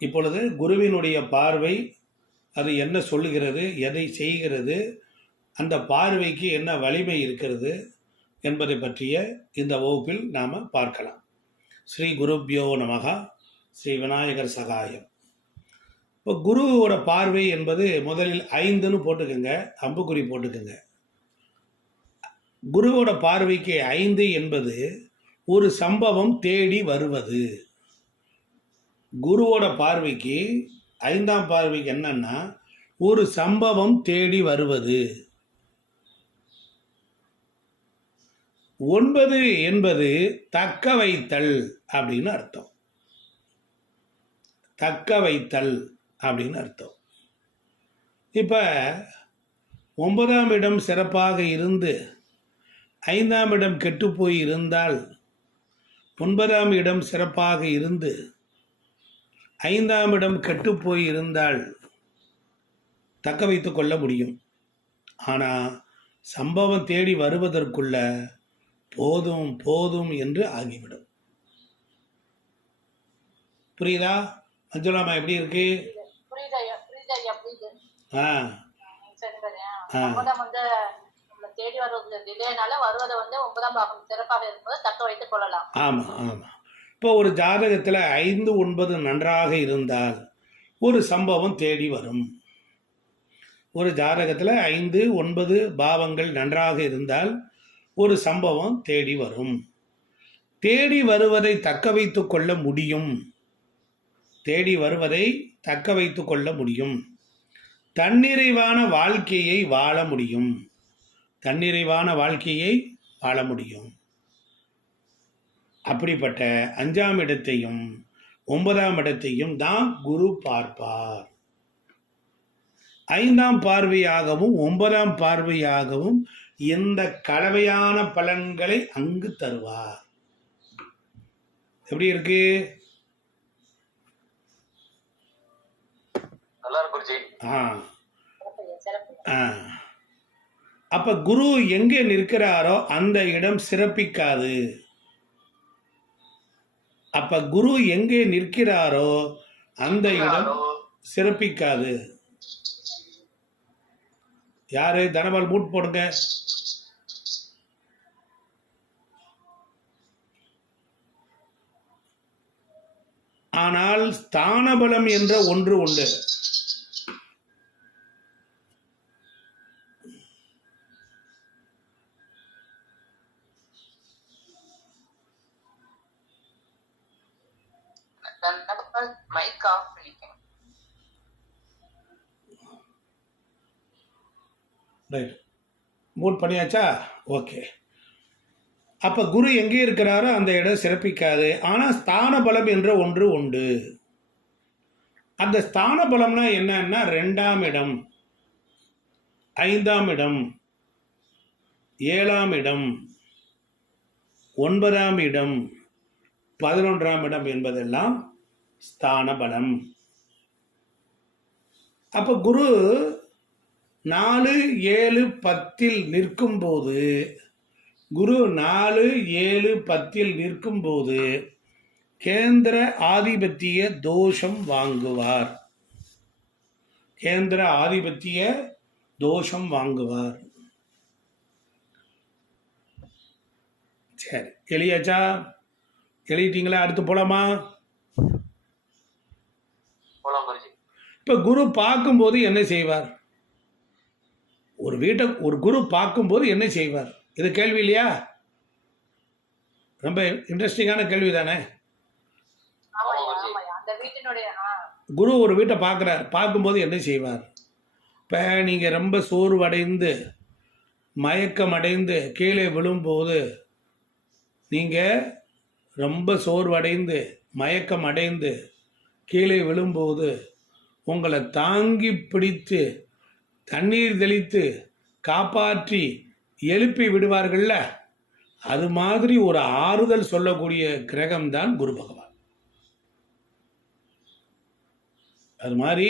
இப்பொழுது குருவினுடைய பார்வை அது என்ன சொல்லுகிறது, எதை செய்கிறது, அந்த பார்வைக்கு என்ன வலிமை இருக்கிறது என்பதை பற்றிய இந்த வகுப்பில் நாம் பார்க்கலாம். ஸ்ரீ குருப்யோ நமகா. ஸ்ரீ விநாயகர் சகாயம். இப்போ குருவோட பார்வை என்பது முதலில் 5ன்னு போட்டுக்கோங்க, அம்புக்குறி போட்டுக்கோங்க. குருவோட பார்வைக்கு 5 என்பது ஒரு சம்பவம் தேடி வருவது. குருவோட பார்வைக்கு 5ஆம் பார்வைக்கு என்னன்னா ஒரு சம்பவம் தேடி வருவது. 9 என்பது தக்க வைத்தல் அப்படின்னு அர்த்தம். தக்க வைத்தல் அப்படின்னு அர்த்தம். இப்போ 9ஆம் இடம் சிறப்பாக இருந்து 5ஆம் இடம் கெட்டு போய் இருந்தால், 9ஆம் இடம் சிறப்பாக இருந்து 5ஆம் இடம் கெட்டு போய் இருந்தால் தக்க வைத்து கொள்ள முடியும். ஆனால் சம்பவம் தேடி வருவதற்குள்ள போதும் போதும் என்று ஆகிவிடும். புரியுதா மஞ்சுளாமா? எப்படி இருக்கு? தேடி வருவது டிலேனால வருவதை 9ஆம் பாகம் சிறப்பாக இருக்கும்போது தக்க வைத்துக் கொள்ளலாம். ஆமாம் ஆமாம். இப்போ ஒரு ஜாதகத்தில் 5, 9 நன்றாக இருந்தால் ஒரு சம்பவம் தேடி வரும். ஒரு ஜாதகத்தில் 5, 9 பாவங்கள் நன்றாக இருந்தால் ஒரு சம்பவம் தேடி வரும். தேடி வருவதை தக்க வைத்து கொள்ள முடியும். தேடி வருவதை தக்க வைத்து கொள்ள முடியும். தன்னிறைவான வாழ்க்கையை வாழ முடியும். தன்னிறைவான வாழ்க்கையை வாழ முடியும். அப்படிப்பட்ட 5ஆம் இடத்தையும் 9ஆம் இடத்தையும் தான் குரு பார்ப்பார். 5ஆம் பார்வையாகவும் 9ஆம் பார்வையாகவும் இந்த கலவையான பலன்களை அங்கு தருவார். எப்படி இருக்கு? அப்ப குரு எங்கே நிற்கிறாரோ அந்த இடம் சிறப்பிக்காது. அப்ப குரு எங்கே நிற்கிறாரோ அந்த இடம் சிறப்பிக்காது. யாரு? தனபால் மூட் போடுங்க. ஆனால் ஸ்தானபலம் என்ற ஒன்று உண்டு. மூட் பண்ணியாச்சா? ஓகே. அப்போ குரு எங்கே இருக்கிறாரோ அந்த இடம் சிறப்பிக்காது. ஆனால் ஸ்தான பலம் என்ற ஒன்று உண்டு. அந்த ஸ்தான பலம்னா என்னன்னா 2ஆம் இடம், 5ஆம் இடம், 7ஆம் இடம், 9ஆம் இடம், 11ஆம் இடம் என்பதெல்லாம் ஸ்தான பலம். அப்போ குரு 4, 7, 10 நிற்கும்போது, குரு 4, 7, 10 நிற்கும்போது கேந்திர ஆதிபத்திய தோஷம் வாங்குவார். கேந்திர ஆதிபத்திய தோஷம் வாங்குவார். சரி, எழுதியாச்சா? எழுதிட்டீங்களா? அடுத்து போலாமா? இப்ப குரு பார்க்கும்போது என்ன செய்வார்? ஒரு குரு பார்க்கும்போது என்ன செய்வார்? இது கேள்வி இல்லையா? ரொம்ப இன்ட்ரெஸ்டிங்கான கேள்வி தானே. குரு ஒரு வீட்டை பார்க்குறார், பார்க்கும்போது என்ன செய்வார்? இப்போ நீங்கள் ரொம்ப சோர்வடைந்து மயக்கம் அடைந்து கீழே விழும்போது, நீங்கள் ரொம்ப சோர்வடைந்து மயக்கம் அடைந்து கீழே விழும்போது உங்களை தாங்கி பிடித்து தண்ணீர் தெளித்து காப்பாற்றி எழுப்பி விடுவார்கள்ல, அது மாதிரி ஒரு ஆறுதல் சொல்லக்கூடிய கிரகம்தான் குரு பகவான். அது மாதிரி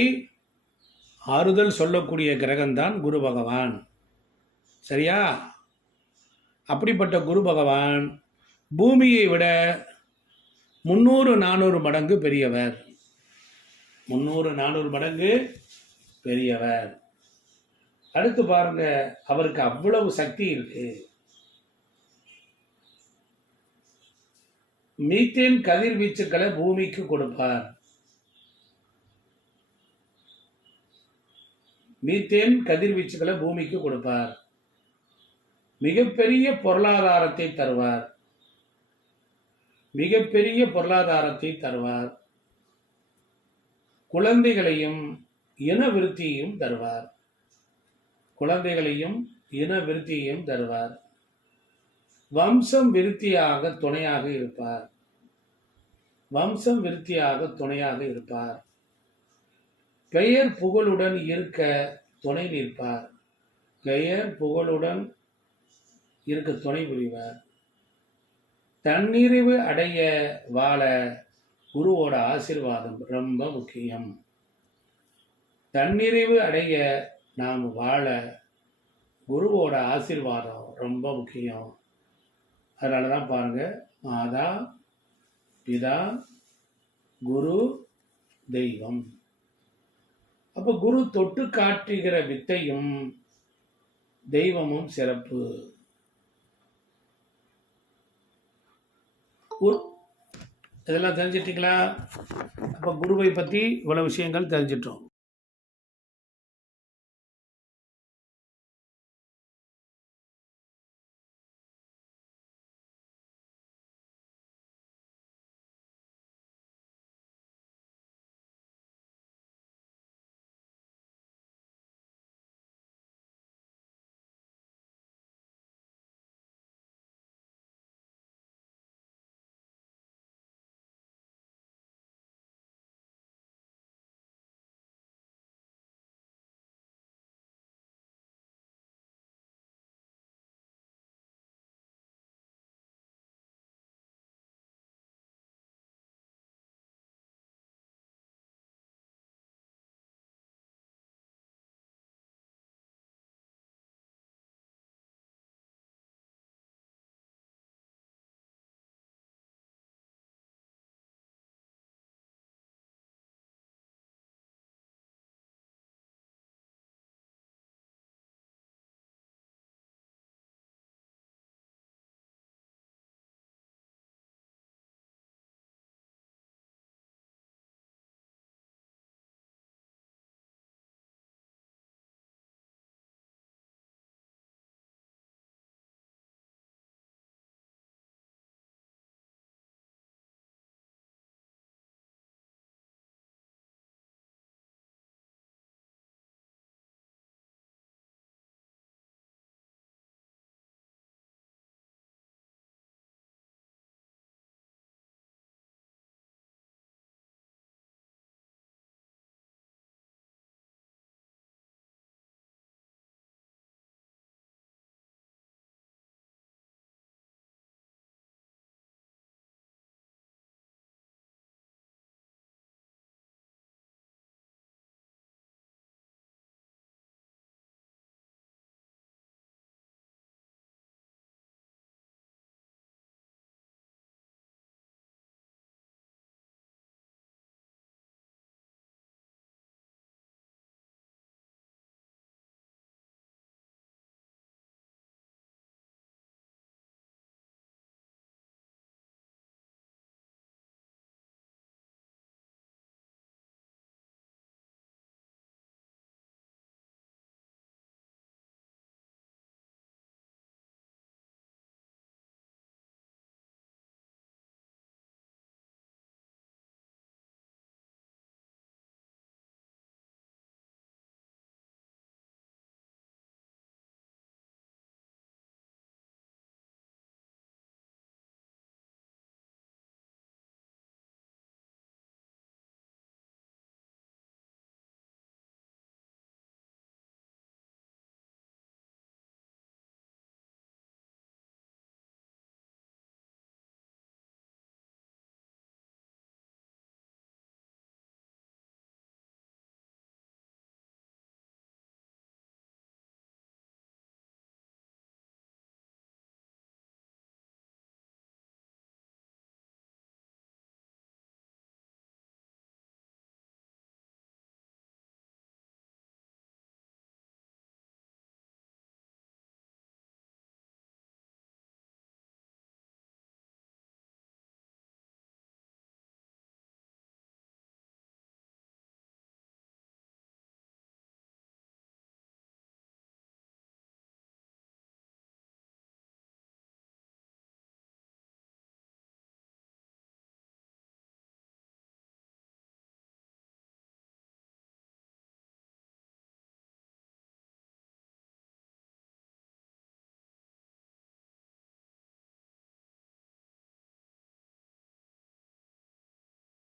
ஆறுதல் சொல்லக்கூடிய கிரகம்தான் குரு பகவான். சரியா? அப்படிப்பட்ட குரு பகவான் பூமியை விட 300-400 மடங்கு பெரியவர். 300 400 மடங்கு பெரியவர். அடுத்து பாருங்க, அவருக்கு அவ்வளவு சக்தி இருக்கு. மீத்தேன் கதிர்வீச்சுக்களை பூமிக்கு கொடுப்பார். மீத்தேன் கதிர்வீச்சுக்களை பூமிக்கு கொடுப்பார். மிகப்பெரிய பொருளாதாரத்தை தருவார். மிகப்பெரிய பொருளாதாரத்தை தருவார். குழந்தைகளையும் இன விருத்தியையும் தருவார். குழந்தைகளையும் இன விருத்தியையும் தருவார். வம்சம் விருத்தியாக துணையாக இருப்பார். வம்சம் விருத்தியாக துணையாக இருப்பார். பெயர் புகழுடன் இருக்க துணை நிற்பார். பெயர் புகழுடன் இருக்க துணை புரிவார். தன்னிறைவு அடைய வாழ குருவோட ஆசீர்வாதம் ரொம்ப முக்கியம். தன்னிறைவு அடைய நாம் வாழ குருவோட ஆசீர்வாதம் ரொம்ப முக்கியம். அதனால தான் பாருங்க, மாதா பிதா குரு தெய்வம். அப்போ குரு தொட்டு காட்டுகிற வித்தையும் தெய்வமும் சிறப்பு. இதெல்லாம் தெரிஞ்சிட்டிங்களா? அப்போ குருவை பற்றி இவ்வளோ விஷயங்கள் தெரிஞ்சிட்டோம்.